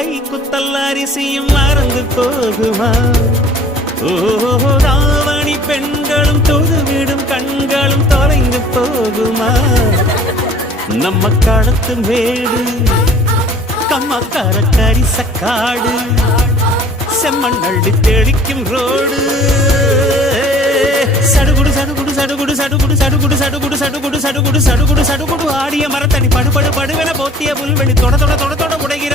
கை குத்தல் அரிசியும் மறந்து போகுமா ஓ ராவணி பெண்களும் தொழுவிடும் கண்களும் தொலைந்து போகுமா நம்ம களத்து மேடு கம்மக்கார கரிசக்காடு செம்மண் அள்ளி தெளிக்கும் ரோடு சடுகுடு சடுகுடு சடுகுடு சடுகுடு சடுகுடு சடுகுடு சடுகுடு சடுகுடு சடுகுடு சடுகுடு ஆடிய மரத்தடி படுபடு படுவென போத்திய புல்வெளி தொட தொட தொட தொட உடைகிற